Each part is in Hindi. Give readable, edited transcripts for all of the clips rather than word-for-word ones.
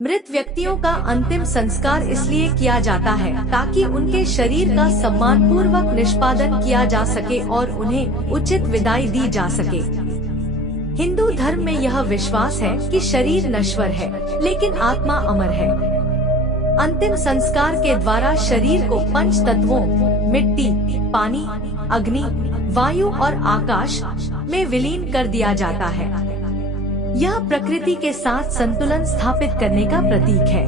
मृत व्यक्तियों का अंतिम संस्कार इसलिए किया जाता है ताकि उनके शरीर का सम्मानपूर्वक निष्पादन किया जा सके और उन्हें उचित विदाई दी जा सके। हिंदू धर्म में यह विश्वास है कि शरीर नश्वर है, लेकिन आत्मा अमर है। अंतिम संस्कार के द्वारा शरीर को पंच तत्वों मिट्टी, पानी, अग्नि, वायु और आकाश में विलीन कर दिया जाता है। यह प्रकृति के साथ संतुलन स्थापित करने का प्रतीक है।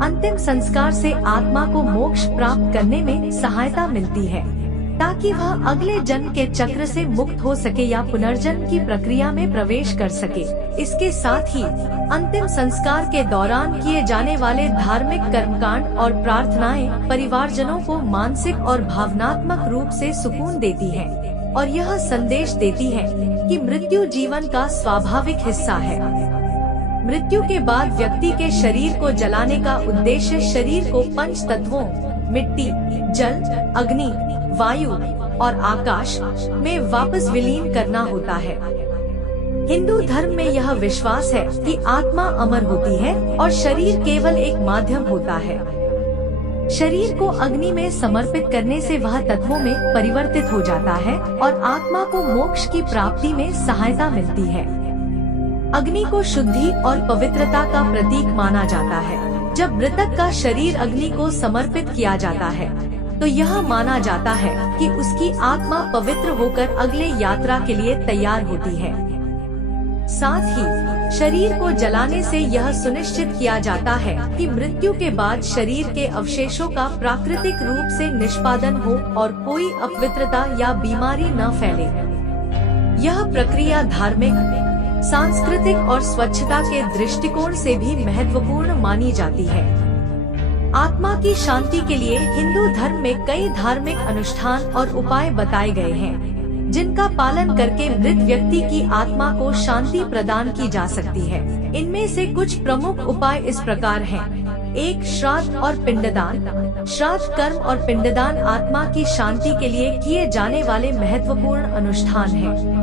अंतिम संस्कार से आत्मा को मोक्ष प्राप्त करने में सहायता मिलती है, ताकि वह अगले जन्म के चक्र से मुक्त हो सके या पुनर्जन्म की प्रक्रिया में प्रवेश कर सके। इसके साथ ही अंतिम संस्कार के दौरान किए जाने वाले धार्मिक कर्मकांड और प्रार्थनाएं परिवारजनों को मानसिक और भावनात्मक रूप से सुकून देती है और यह संदेश देती है कि मृत्यु जीवन का स्वाभाविक हिस्सा है। मृत्यु के बाद व्यक्ति के शरीर को जलाने का उद्देश्य शरीर को पंच तत्वों मिट्टी, जल, अग्नि, वायु और आकाश में वापस विलीन करना होता है। हिंदू धर्म में यह विश्वास है कि आत्मा अमर होती है और शरीर केवल एक माध्यम होता है। शरीर को अग्नि में समर्पित करने से वह तत्वों में परिवर्तित हो जाता है और आत्मा को मोक्ष की प्राप्ति में सहायता मिलती है। अग्नि को शुद्धि और पवित्रता का प्रतीक माना जाता है। जब मृतक का शरीर अग्नि को समर्पित किया जाता है, तो यह माना जाता है कि उसकी आत्मा पवित्र होकर अगले यात्रा के लिए तैयार होती है। साथ ही शरीर को जलाने से यह सुनिश्चित किया जाता है कि मृत्यु के बाद शरीर के अवशेषों का प्राकृतिक रूप से निष्पादन हो और कोई अपवित्रता या बीमारी न फैले। यह प्रक्रिया धार्मिक, सांस्कृतिक और स्वच्छता के दृष्टिकोण से भी महत्वपूर्ण मानी जाती है। आत्मा की शांति के लिए हिंदू धर्म में कई धार्मिक अनुष्ठान और उपाय बताए गए हैं, जिनका पालन करके मृत व्यक्ति की आत्मा को शांति प्रदान की जा सकती है। इनमें से कुछ प्रमुख उपाय इस प्रकार हैं। 1. श्राद्ध और पिंडदान। श्राद्ध कर्म और पिंडदान आत्मा की शांति के लिए किए जाने वाले महत्वपूर्ण अनुष्ठान हैं।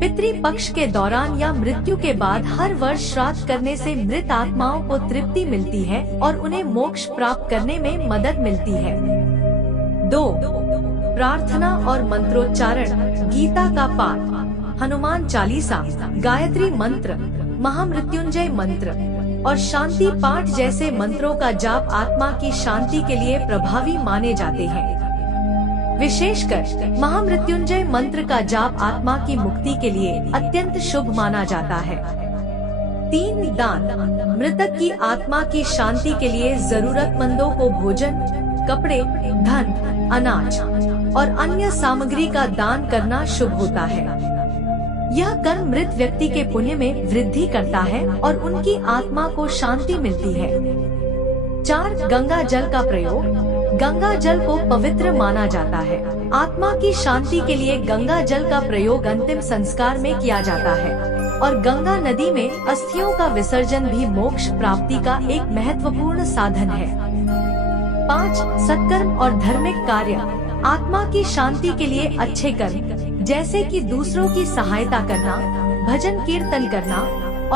पितृपक्ष के दौरान या मृत्यु के बाद हर वर्ष श्राद्ध करने से मृत आत्माओं को तृप्ति मिलती है और उन्हें मोक्ष प्राप्त करने में मदद मिलती है। 2. प्रार्थना और मंत्रोच्चारण। गीता का पाठ, हनुमान चालीसा, गायत्री मंत्र, महामृत्युंजय मंत्र और शांति पाठ जैसे मंत्रों का जाप आत्मा की शांति के लिए प्रभावी माने जाते हैं। विशेषकर महामृत्युंजय मंत्र का जाप आत्मा की मुक्ति के लिए अत्यंत शुभ माना जाता है। 3. दान। मृतक की आत्मा की शांति के लिए जरूरतमंदों को भोजन, कपड़े, धन, अनाज और अन्य सामग्री का दान करना शुभ होता है। यह कर्म मृत व्यक्ति के पुण्य में वृद्धि करता है और उनकी आत्मा को शांति मिलती है। 4. गंगा जल का प्रयोग। गंगा जल को पवित्र माना जाता है। आत्मा की शांति के लिए गंगा जल का प्रयोग अंतिम संस्कार में किया जाता है और गंगा नदी में अस्थियों का विसर्जन भी मोक्ष प्राप्ति का एक महत्वपूर्ण साधन है। 5. सत्कर्म और धार्मिक कार्य। आत्मा की शांति के लिए अच्छे कर्म, जैसे कि दूसरों की सहायता करना, भजन कीर्तन करना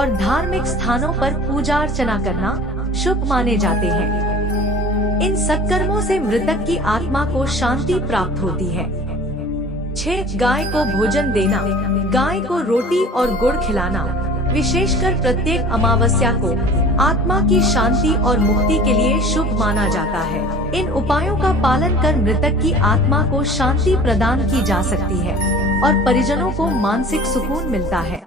और धार्मिक स्थानों पर पूजा अर्चना करना शुभ माने जाते हैं। इन सत्कर्मों से मृतक की आत्मा को शांति प्राप्त होती है। 6. गाय को भोजन देना। गाय को रोटी और गुड़ खिलाना, विशेषकर प्रत्येक अमावस्या को, आत्मा की शांति और मुक्ति के लिए शुभ माना जाता है। इन उपायों का पालन कर मृतक की आत्मा को शांति प्रदान की जा सकती है और परिजनों को मानसिक सुकून मिलता है।